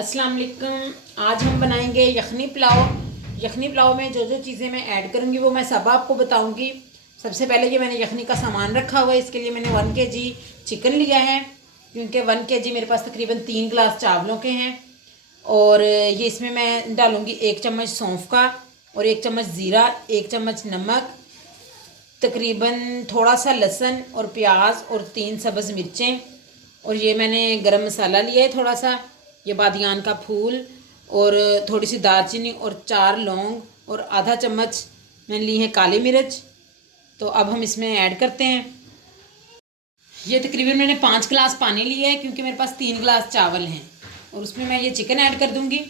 अस्सलाम वालेकुम। आज हम बनाएंगे यखनी पुलाव। यखनी पुलाव में जो जो चीज़ें मैं ऐड करूँगी वो मैं सब आपको बताऊँगी। सबसे पहले ये मैंने यखनी का सामान रखा हुआ है। इसके लिए मैंने 1 kg चिकन लिया है, क्योंकि 1 kg मेरे पास तकरीबन 3 गिलास चावलों के हैं। और ये इसमें मैं डालूँगी 1 चम्मच सौंफ का और 1 चम्मच ज़ीरा, 1 चम्मच नमक, तकरीबन थोड़ा सा लहसुन और प्याज और 3 सब्ज़ मिर्चें। और ये मैंने गरम मसाला लिया है थोड़ा सा, ये बादियान का फूल और थोड़ी सी दालचीनी और 4 लौंग और आधा चम्मच मैंने ली है काली मिर्च। तो अब हम इसमें ऐड करते हैं। ये तकरीबन मैंने 5 गिलास पानी लिया है, क्योंकि मेरे पास 3 गिलास चावल हैं। और उसमें मैं ये चिकन ऐड कर दूँगी।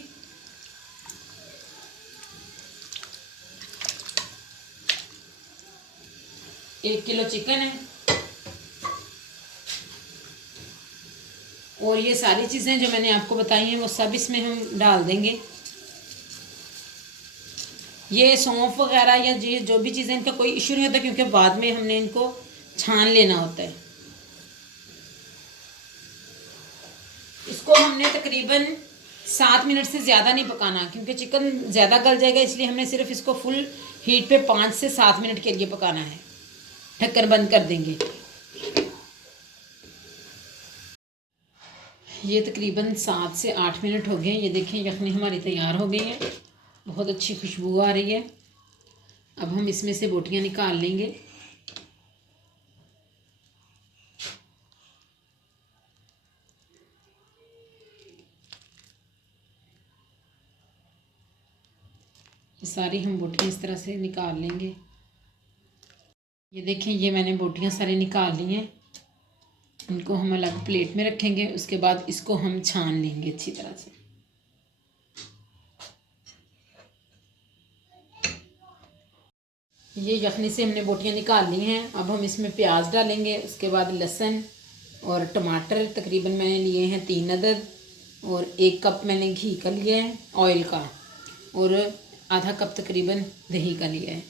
1 किलो चिकन है और ये सारी चीज़ें जो मैंने आपको बताई हैं वो सब इसमें हम डाल देंगे। ये सौंफ वगैरह या ये जो भी चीज़ें, इनका कोई इशू नहीं होता, क्योंकि बाद में हमने इनको छान लेना होता है। इसको हमने तकरीबन 7 मिनट से ज़्यादा नहीं पकाना, क्योंकि चिकन ज़्यादा गल जाएगा, इसलिए हमने सिर्फ इसको फुल हीट पे 5 से 7 मिनट के लिए पकाना है। ढक्कन बंद कर देंगे। ये तकरीबन 7 से 8 मिनट हो गए। ये देखें यखनी हमारी तैयार हो गई है, बहुत अच्छी खुशबू आ रही है। अब हम इसमें से बोटियां निकाल लेंगे। ये सारी हम बोटियां इस तरह से निकाल लेंगे। ये देखें, ये मैंने बोटियां सारी निकाल ली हैं। इनको हम अलग प्लेट में रखेंगे। उसके बाद इसको हम छान लेंगे अच्छी तरह से। ये यखनी से हमने बोटियां निकाल ली हैं। अब हम इसमें प्याज डालेंगे, उसके बाद लहसुन और टमाटर तकरीबन मैंने लिए हैं 3 अदद, और 1 कप मैंने घी का लिया है ऑयल का, और आधा कप तकरीबन दही का लिया है।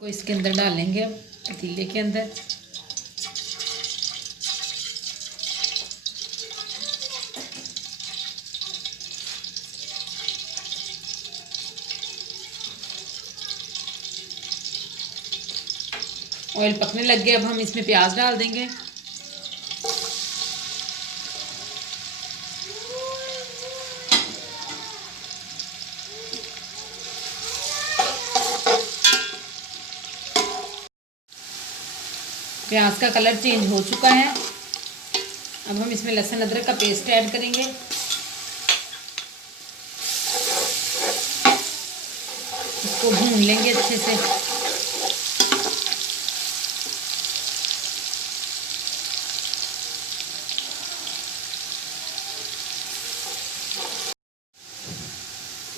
को इसके अंदर डालेंगे अब पतीले के अंदर। ऑयल पकने लग गए, अब हम इसमें प्याज डाल देंगे। प्याज का कलर चेंज हो चुका है। अब हम इसमें लहसुन अदरक का पेस्ट ऐड करेंगे। इसको भून लेंगे अच्छे से।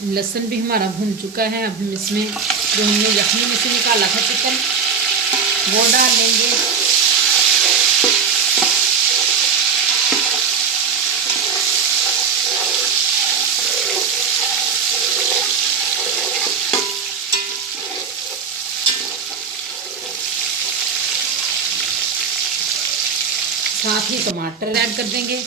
लहसुन भी हमारा भून चुका है। अब हम इसमें जो हमने यखनी में से निकाला था चिकन, वो डाल लेंगे। साथ ही टमाटर ऐड कर देंगे।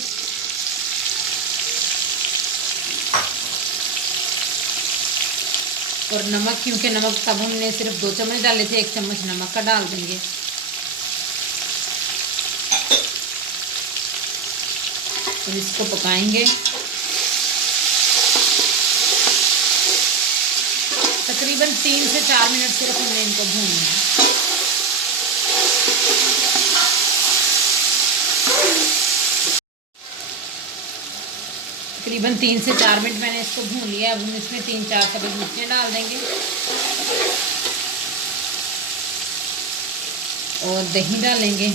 और नमक, क्योंकि नमक तब हमने सिर्फ 2 चम्मच डाले थे, 1 चम्मच नमक का डाल देंगे। और इसको पकाएंगे तकरीबन 3 से 4 मिनट सिर्फ हमने इनको भूनना है। तकरीबन 3 से 4 मिनट मैंने इसको भून लिया। अब हम इसमें 3-4 सब्ज़ मिर्चें डाल देंगे और दही डालेंगे।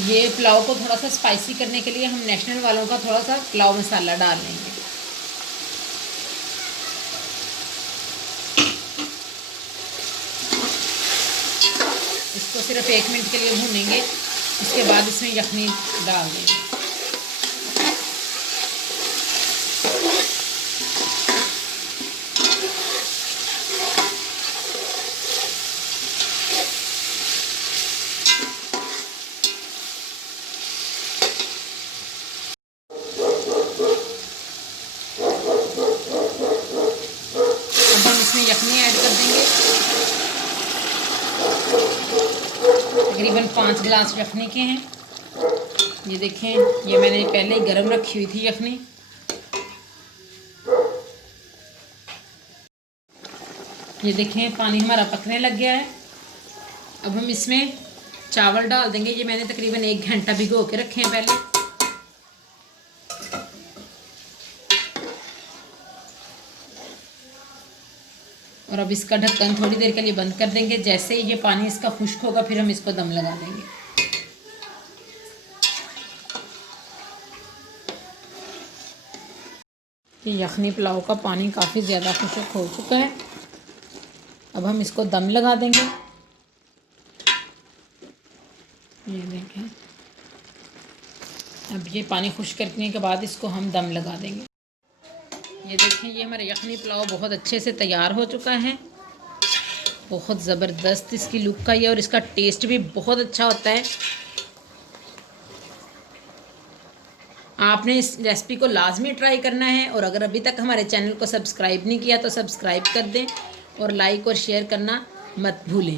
ये पुलाव को थोड़ा सा स्पाइसी करने के लिए हम नेशनल वालों का थोड़ा सा पुलाव मसाला डाल लेंगे। इसको सिर्फ 1 मिनट के लिए भूनेंगे। उसके बाद इसमें यखनी डाल देंगे। अब हम इसमें यखनी ऐड कर देंगे। तकरीबन 5 गिलास यखनी के हैं। ये देखें, ये मैंने पहले ही गरम रखी हुई थी यखनी। ये देखें, पानी हमारा पकने लग गया है। अब हम इसमें चावल डाल देंगे। ये मैंने तकरीबन 1 घंटा भिगो के रखे हैं पहले। और अब इसका ढक्कन थोड़ी देर के लिए बंद कर देंगे। जैसे ही ये पानी इसका खुश्क होगा फिर हम इसको दम लगा देंगे। ये यखनी पुलाव का पानी काफ़ी ज़्यादा खुश्क हो चुका है। अब हम इसको दम लगा देंगे। ये देखें, अब ये पानी खुश्क करने के बाद इसको हम दम लगा देंगे। ये देखें, ये हमारा यखनी पुलाव बहुत अच्छे से तैयार हो चुका है। बहुत ज़बरदस्त इसकी लुक का ये, और इसका टेस्ट भी बहुत अच्छा होता है। आपने इस रेसिपी को लाजमी ट्राई करना है। और अगर अभी तक हमारे चैनल को सब्सक्राइब नहीं किया तो सब्सक्राइब कर दें और लाइक और शेयर करना मत भूलें।